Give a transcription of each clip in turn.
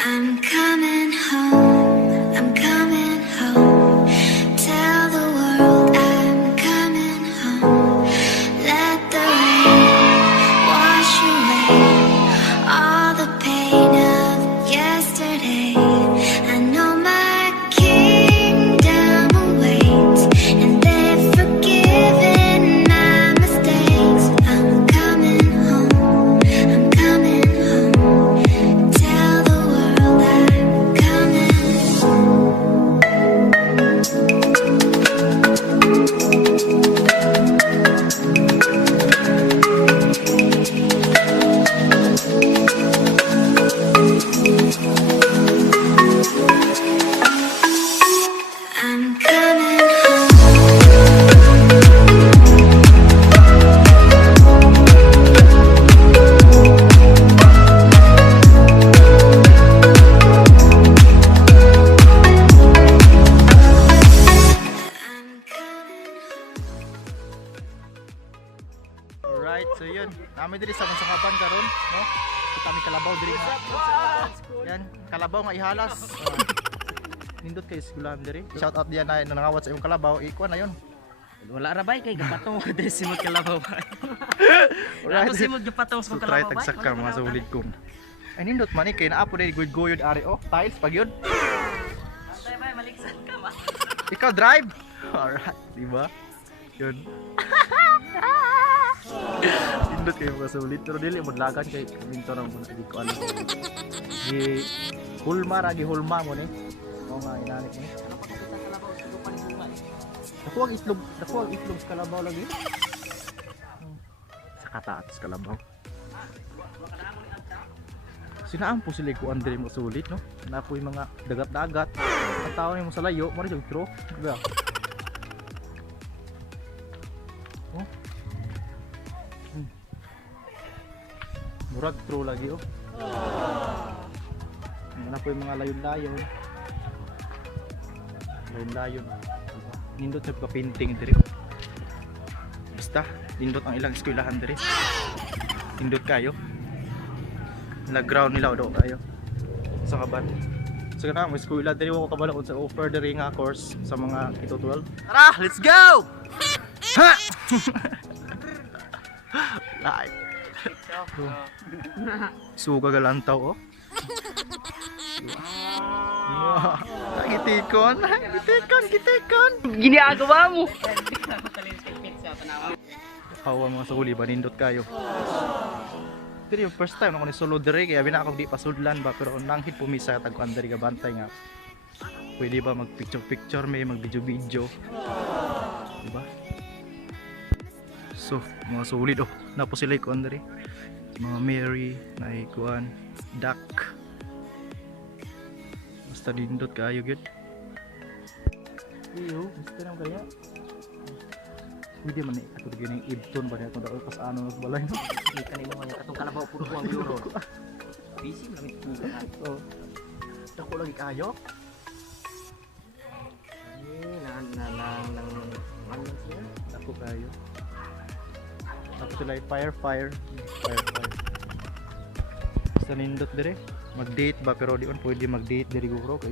I'm coming home, I'm coming home. Tell the world I'm coming home. Let the rain wash away all the pain of yesterday. I know my kingdom awaits, and they've forgiven my mistakes. I'm coming home, I'm coming home. Tell the world I'm coming home. I'm coming home. I'm coming Alright, so yun. Kami diri sa mansangaban karon, no? Kami kalabaw diri nga. Yan, kalabaw nga ihalas. Nindot kay eskwelahan diri. Shout out diyan na nangawat sa imong kalabaw. Ikuan na yun. Wala ra bay kay gapatong ko diri simot kalabaw bay. Alright. Ako simot gapatong sa So try kalabaw bay. tagsak ka mga sulit kong. Ay nindot man kay naapo diri guyod ari oh. Tiles pag yun. Antay bay maliksan ka ba? Ikaw drive. Alright, di ba? Yun. Nindot kayo mga sulit. Pero dili mo dlagan kay minto ra mo di ko ano. Gi hulma ra gi hulma mo ni. Oo nga inanit ni. Ano pa kita kalabaw sa lupan bunga. Nakuha ang itlog sa kalabaw lagi. Sa kataas kalabaw. Sinaan po sila ko Andre mo sulit no. Na po yung mga dagat-dagat. Ang tao ni mo sa layo, mo rin yung tro. Diba? Oh. Murag tro lagi oh. Na po yung mga layon-layon. Layon-layon. Nindot na pa-painting diri. Basta, nindot ang ilang eskwelahan diri. Nindot kayo. Nag-ground nila daw kayo. Sa kaban. So na mo eskwela diri ko kabalo sa offer diri nga course sa mga K-12. Tara, let's go. Ha! Live. Suga galantaw oh. Gitikon. Ginagawa mo. Hawa mga suli ba nindot kayo. Pero yung first time ako ni solo dire kaya bina ako di pasudlan ba pero nanghit pumisa tag andari ka bantay nga. Pwede ba mag picture may mag video. Diba? So, mga solid oh. Napo sila ko andari. Mga Mary, naikuan, duck. Basta nindot kayo gud. Iyo, gusto nang kaya. Pwede man ato gining ibton ba niya daw pas ano nagbalay no. Di kanimo nga atong kalabaw puro ang euro. Busy mo lamit ko. So, dako lagi kayo. Nang ano siya? Dako kayo. Tapos sila ay fire. Basta nindot dire. Mag-date ba pero di man pwede mag-date diri go bro kay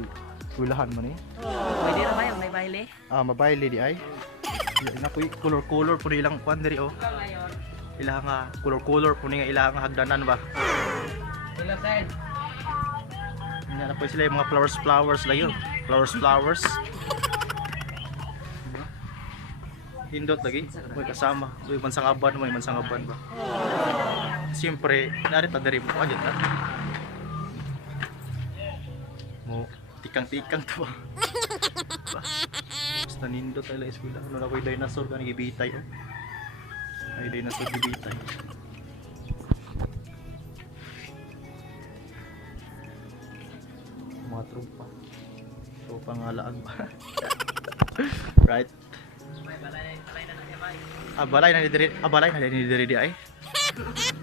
wilahan man eh. Pwede ra bay may baile. Mabayle di ay. Di na kuy color po ilang kwan diri oh. Ilang nga color po ni nga ilang hagdanan ba. Hello side. Nga na po sila yung mga flowers la yun. Flowers. Hindot lagi. May kasama. May mansangaban ba. Siyempre, narita dari mo agad na. Mo tikang-tikang to ba. Basta nindot ay la eskwela. Ano na ko'y dinosaur ka nagibitay oh. Ay dinosaur gibitay. Mga tropa nga laag ba. Right. Balay na ni diri di ay.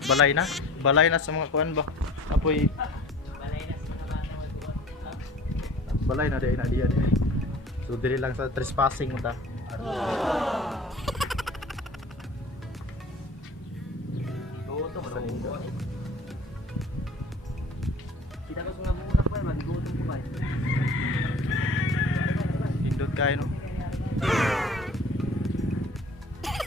Balay na sa mga kuan ba. Apoy balay na di na diya di. So diri lang sa trespassing mo ta. Kita ko sa mga budak ba. Gutom ko ba? Nindot kayo no.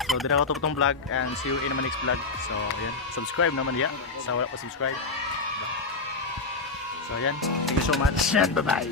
So dito ako tuputong vlog and see you in my next vlog. So ayan, subscribe naman ya. Sa wala pa subscribe. So ayan, thank you so much and bye bye.